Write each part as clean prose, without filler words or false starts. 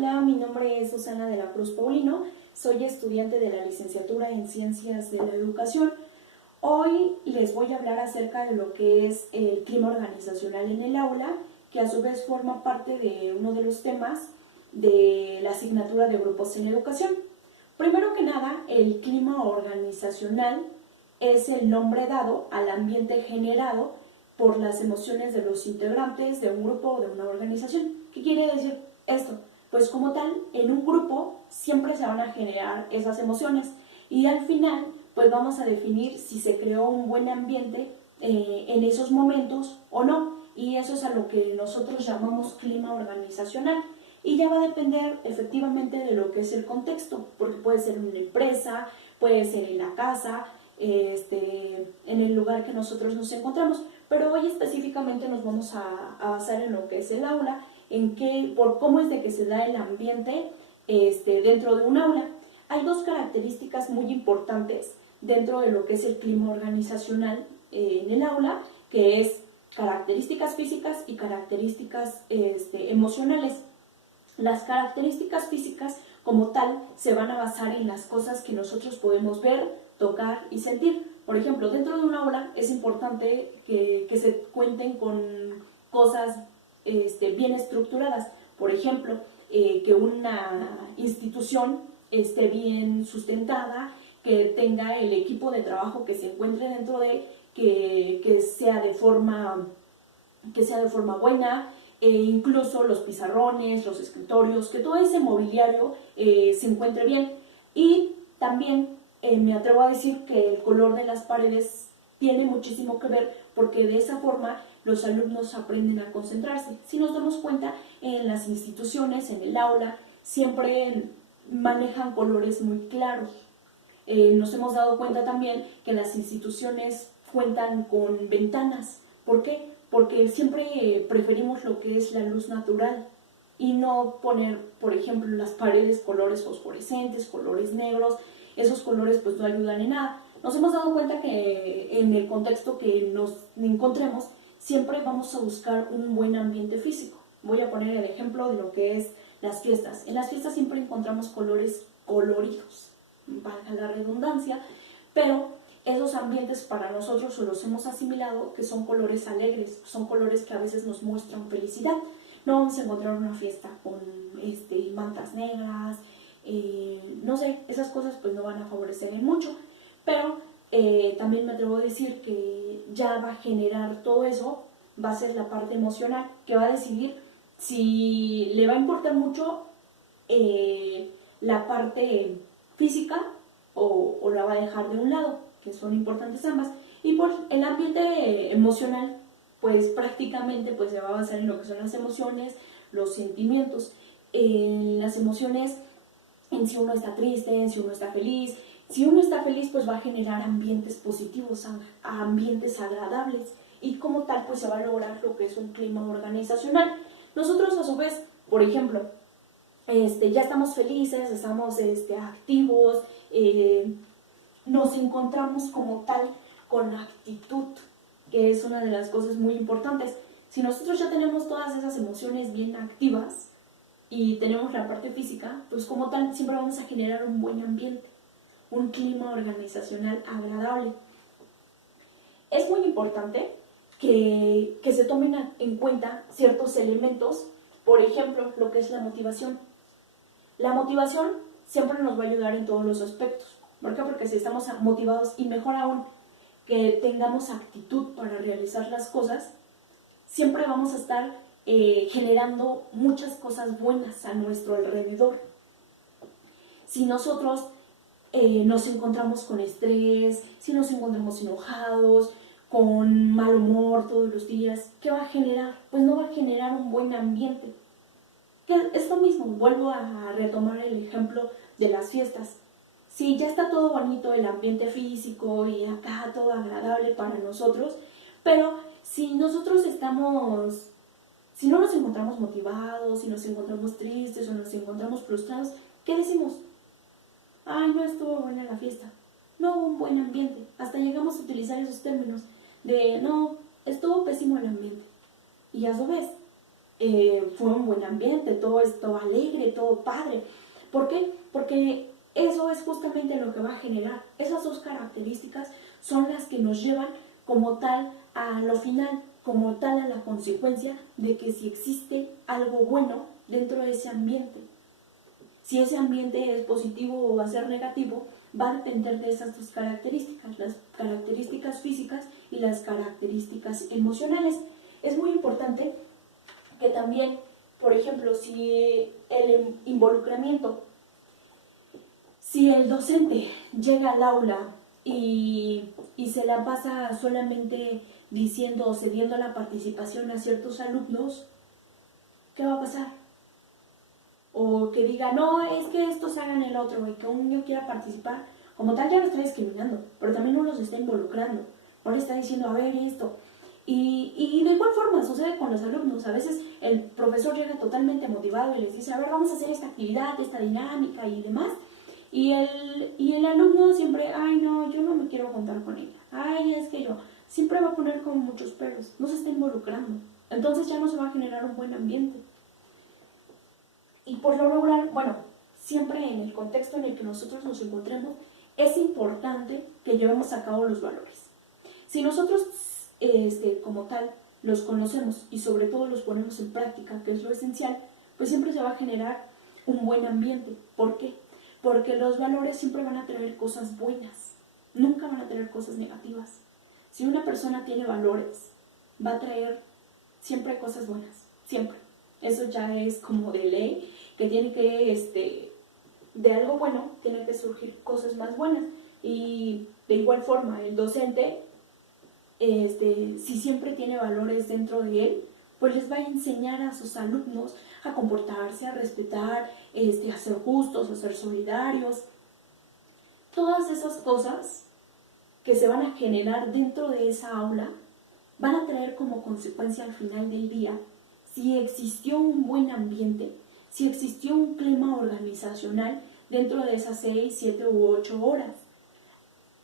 Hola, mi nombre es Susana de la Cruz Paulino, soy estudiante de la licenciatura en Ciencias de la Educación. Hoy les voy a hablar acerca de lo que es el clima organizacional en el aula, que a su vez forma parte de uno de los temas de la asignatura de grupos en educación. Primero que nada, el clima organizacional es el nombre dado al ambiente generado por las emociones de los integrantes de un grupo o de una organización. ¿Qué quiere decir esto? Pues como tal, en un grupo siempre se van a generar esas emociones y al final pues vamos a definir si se creó un buen ambiente en esos momentos o no, y eso es a lo que nosotros llamamos clima organizacional. Y ya va a depender efectivamente de lo que es el contexto, porque puede ser en una empresa, puede ser en la casa, en el lugar que nosotros nos encontramos, pero hoy específicamente nos vamos a basar en lo que es el aula, por cómo es de que se da el ambiente dentro de un aula. Hay dos características muy importantes dentro de lo que es el clima organizacional en el aula, que es características físicas y características emocionales. Las características físicas como tal se van a basar en las cosas que nosotros podemos ver, tocar y sentir. Por ejemplo, dentro de un aula es importante que se cuenten con cosas bien estructuradas. Por ejemplo, que una institución esté bien sustentada, que tenga el equipo de trabajo que se encuentre dentro de, que sea de forma buena, incluso los pizarrones, los escritorios, que todo ese mobiliario se encuentre bien. Y también me atrevo a decir que el color de las paredes tiene muchísimo que ver, porque de esa forma los alumnos aprenden a concentrarse. Si nos damos cuenta, en las instituciones, en el aula, siempre manejan colores muy claros. Nos hemos dado cuenta también que las instituciones cuentan con ventanas. ¿Por qué? Porque siempre preferimos lo que es la luz natural y no poner, por ejemplo, en las paredes colores fosforescentes, colores negros. Esos colores pues no ayudan en nada. Nos hemos dado cuenta que en el contexto que nos encontremos siempre vamos a buscar un buen ambiente físico. Voy a poner el ejemplo de lo que es las fiestas. En las fiestas siempre encontramos colores coloridos, valga la redundancia, pero esos ambientes para nosotros los hemos asimilado que son colores alegres, son colores que a veces nos muestran felicidad. No vamos a encontrar una fiesta con mantas negras, no sé, esas cosas pues no van a favorecer en mucho, pero también me atrevo a decir que ya va a generar todo eso, va a ser la parte emocional que va a decidir si le va a importar mucho la parte física o la va a dejar de un lado, que son importantes ambas. Y por el ambiente emocional, pues prácticamente pues se va a basar en lo que son las emociones, los sentimientos. Las emociones, en si uno está triste, en si uno está feliz. Si uno está feliz, pues va a generar ambientes positivos, ambientes agradables, y como tal pues se va a lograr lo que es un clima organizacional. Nosotros a su vez, por ejemplo, ya estamos felices, estamos activos, nos encontramos como tal con actitud, que es una de las cosas muy importantes. Si nosotros ya tenemos todas esas emociones bien activas y tenemos la parte física, pues como tal siempre vamos a generar un buen ambiente, un clima organizacional agradable. Es muy importante que se tomen en cuenta ciertos elementos, por ejemplo, lo que es la motivación. La motivación siempre nos va a ayudar en todos los aspectos. ¿Por qué? Porque si estamos motivados, y mejor aún, que tengamos actitud para realizar las cosas, siempre vamos a estar generando muchas cosas buenas a nuestro alrededor. Si nosotros nos encontramos con estrés, si nos encontramos enojados, con mal humor todos los días, ¿qué va a generar? Pues no va a generar un buen ambiente. Que es lo mismo, vuelvo a retomar el ejemplo de las fiestas. Si ya está todo bonito, el ambiente físico y acá todo agradable para nosotros, pero si nosotros si no nos encontramos motivados, si nos encontramos tristes o nos encontramos frustrados, ¿qué decimos? Ay, no estuvo buena la fiesta, no hubo un buen ambiente. Hasta llegamos a utilizar esos términos de no, estuvo pésimo el ambiente. Y a su vez, fue un buen ambiente, todo esto alegre, todo padre. ¿Por qué? Porque eso es justamente lo que va a generar. Esas dos características son las que nos llevan como tal a lo final, como tal a la consecuencia de que si existe algo bueno dentro de ese ambiente. Si ese ambiente es positivo o va a ser negativo, va a depender de esas dos características, las características físicas y las características emocionales. Es muy importante que también, por ejemplo, si el involucramiento, si el docente llega al aula y se la pasa solamente diciendo o cediendo la participación a ciertos alumnos, ¿qué va a pasar? O que diga, no, es que estos hagan el otro, y que un niño quiera participar, como tal ya lo está discriminando, pero también uno los está involucrando, ahora está diciendo, a ver esto. Y de igual forma sucede con los alumnos, a veces el profesor llega totalmente motivado y les dice, a ver, vamos a hacer esta actividad, esta dinámica y demás, y el alumno siempre, ay no, yo no me quiero juntar con ella, ay es que yo, siempre va a poner como muchos peros, no se está involucrando, entonces ya no se va a generar un buen ambiente. Y por lo regular, bueno, siempre en el contexto en el que nosotros nos encontremos, es importante que llevemos a cabo los valores. Si nosotros, como tal, los conocemos y sobre todo los ponemos en práctica, que es lo esencial, pues siempre se va a generar un buen ambiente. ¿Por qué? Porque los valores siempre van a traer cosas buenas, nunca van a tener cosas negativas. Si una persona tiene valores, va a traer siempre cosas buenas, siempre. Eso ya es como de ley, que tiene que, de algo bueno, tiene que surgir cosas más buenas. Y de igual forma, el docente, si siempre tiene valores dentro de él, pues les va a enseñar a sus alumnos a comportarse, a respetar, a ser justos, a ser solidarios. Todas esas cosas que se van a generar dentro de esa aula van a traer como consecuencia al final del día, si existió un buen ambiente, si existió un clima organizacional dentro de esas 6, 7 u 8 horas.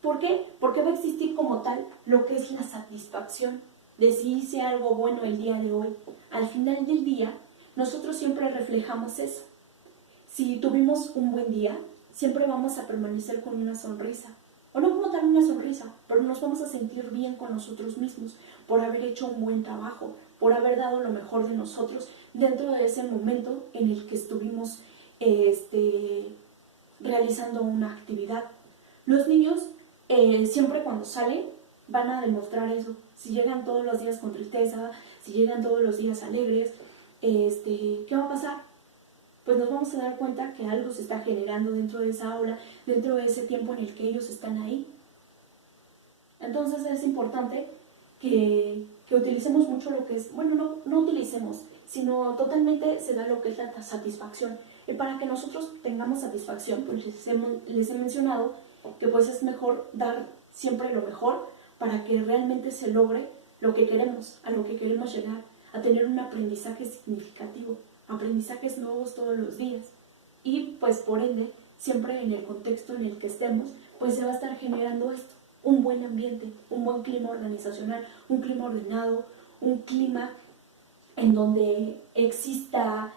¿Por qué? Porque va a existir como tal lo que es la satisfacción de si hice algo bueno el día de hoy. Al final del día, nosotros siempre reflejamos eso. Si tuvimos un buen día, siempre vamos a permanecer con una sonrisa. O no como tal una sonrisa, pero nos vamos a sentir bien con nosotros mismos por haber hecho un buen trabajo, por haber dado lo mejor de nosotros dentro de ese momento en el que estuvimos realizando una actividad. Los niños siempre cuando salen van a demostrar eso. Si llegan todos los días con tristeza, si llegan todos los días alegres, ¿qué va a pasar? Pues nos vamos a dar cuenta que algo se está generando dentro de esa aula, dentro de ese tiempo en el que ellos están ahí. Entonces es importante que utilicemos mucho lo que es, bueno, no utilicemos, sino totalmente se da lo que es la satisfacción. Y para que nosotros tengamos satisfacción, pues les he mencionado que pues es mejor dar siempre lo mejor para que realmente se logre lo que queremos, a lo que queremos llegar, a tener un aprendizaje significativo, aprendizajes nuevos todos los días. Y pues por ende, siempre en el contexto en el que estemos, pues se va a estar generando esto, un buen ambiente, un buen clima organizacional, un clima ordenado, un clima en donde exista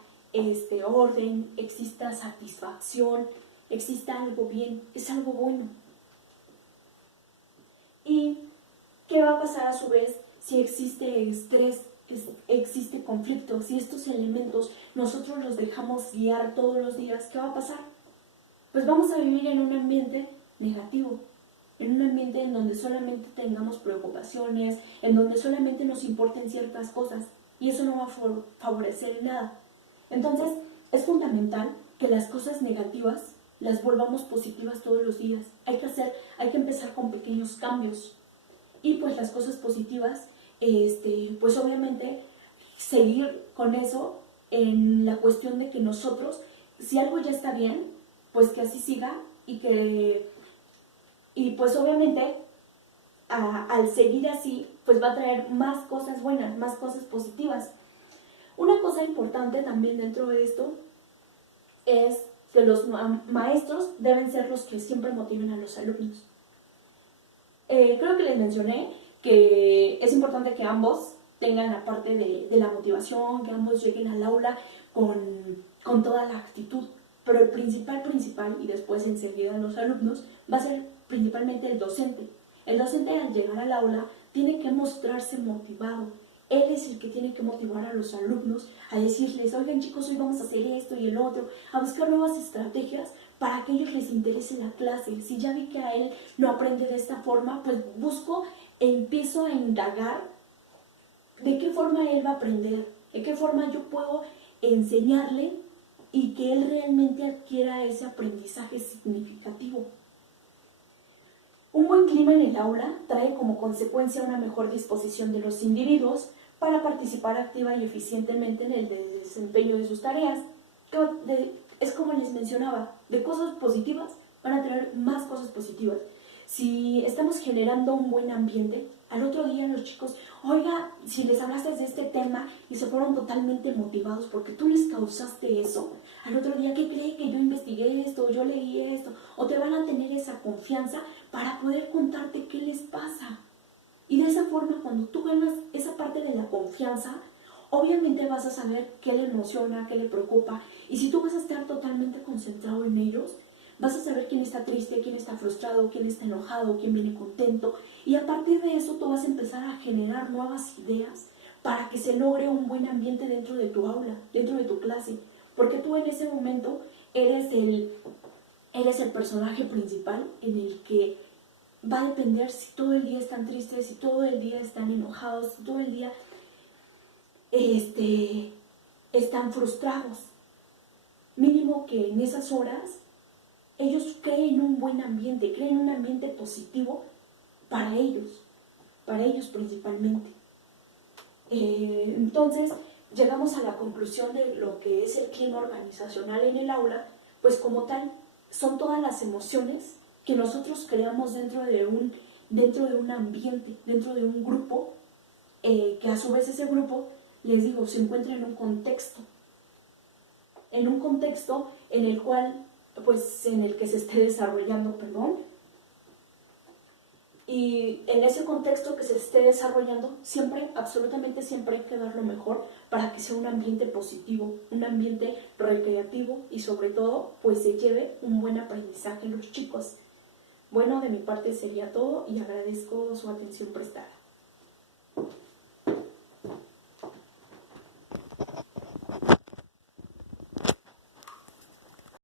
orden, exista satisfacción, exista algo bien, es algo bueno. ¿Y qué va a pasar a su vez si existe estrés, existe conflicto? Si estos elementos nosotros los dejamos guiar todos los días, ¿qué va a pasar? Pues vamos a vivir en un ambiente negativo, en un ambiente en donde solamente tengamos preocupaciones, en donde solamente nos importen ciertas cosas, y eso no va a favorecer en nada. Entonces, es fundamental que las cosas negativas las volvamos positivas todos los días. Hay que empezar con pequeños cambios. Y pues las cosas positivas, pues obviamente seguir con eso en la cuestión de que nosotros, si algo ya está bien, pues que así siga y pues obviamente al seguir así, pues va a traer más cosas buenas, más cosas positivas. Una cosa importante también dentro de esto es que los maestros deben ser los que siempre motiven a los alumnos. Creo que les mencioné que es importante que ambos tengan la parte de la motivación, que ambos lleguen al aula con toda la actitud. Pero el principal, y después enseguida los alumnos, va a ser principalmente el docente. El docente al llegar al aula tiene que mostrarse motivado. Él es el que tiene que motivar a los alumnos a decirles, oigan chicos, hoy vamos a hacer esto y el otro, a buscar nuevas estrategias para que a ellos les interese la clase. Si ya vi que a él no aprende de esta forma, pues busco e empiezo a indagar de qué forma él va a aprender, de qué forma yo puedo enseñarle y que él realmente adquiera ese aprendizaje significativo. Un buen clima en el aula trae como consecuencia una mejor disposición de los individuos para participar activa y eficientemente en el desempeño de sus tareas. Es como les mencionaba, de cosas positivas van a tener más cosas positivas. Si estamos generando un buen ambiente, al otro día los chicos, oiga, si les hablaste de este tema y se fueron totalmente motivados porque tú les causaste eso, al otro día, ¿qué cree que yo investigué esto, yo leí esto? O te van a tener esa confianza para poder contarte qué les pasa. Y de esa forma, cuando tú ganas esa parte de la confianza, obviamente vas a saber qué le emociona, qué le preocupa. Y si tú vas a estar totalmente concentrado en ellos, vas a saber quién está triste, quién está frustrado, quién está enojado, quién viene contento. Y a partir de eso tú vas a empezar a generar nuevas ideas para que se logre un buen ambiente dentro de tu aula, dentro de tu clase. Porque tú en ese momento eres el personaje principal en el que va a depender si todo el día están tristes, si todo el día están enojados, si todo el día están frustrados. Mínimo que en esas horas ellos creen un buen ambiente, creen un ambiente positivo para ellos principalmente. Entonces, llegamos a la conclusión de lo que es el clima organizacional en el aula, pues como tal, son todas las emociones que nosotros creamos dentro de un ambiente, dentro de un grupo, que a su vez ese grupo, les digo, se encuentra en un contexto en el cual, pues en el que se esté desarrollando, y en ese contexto que se esté desarrollando, siempre, absolutamente siempre hay que dar lo mejor para que sea un ambiente positivo, un ambiente recreativo y sobre todo, pues se lleve un buen aprendizaje los chicos. Bueno, de mi parte sería todo y agradezco su atención prestada.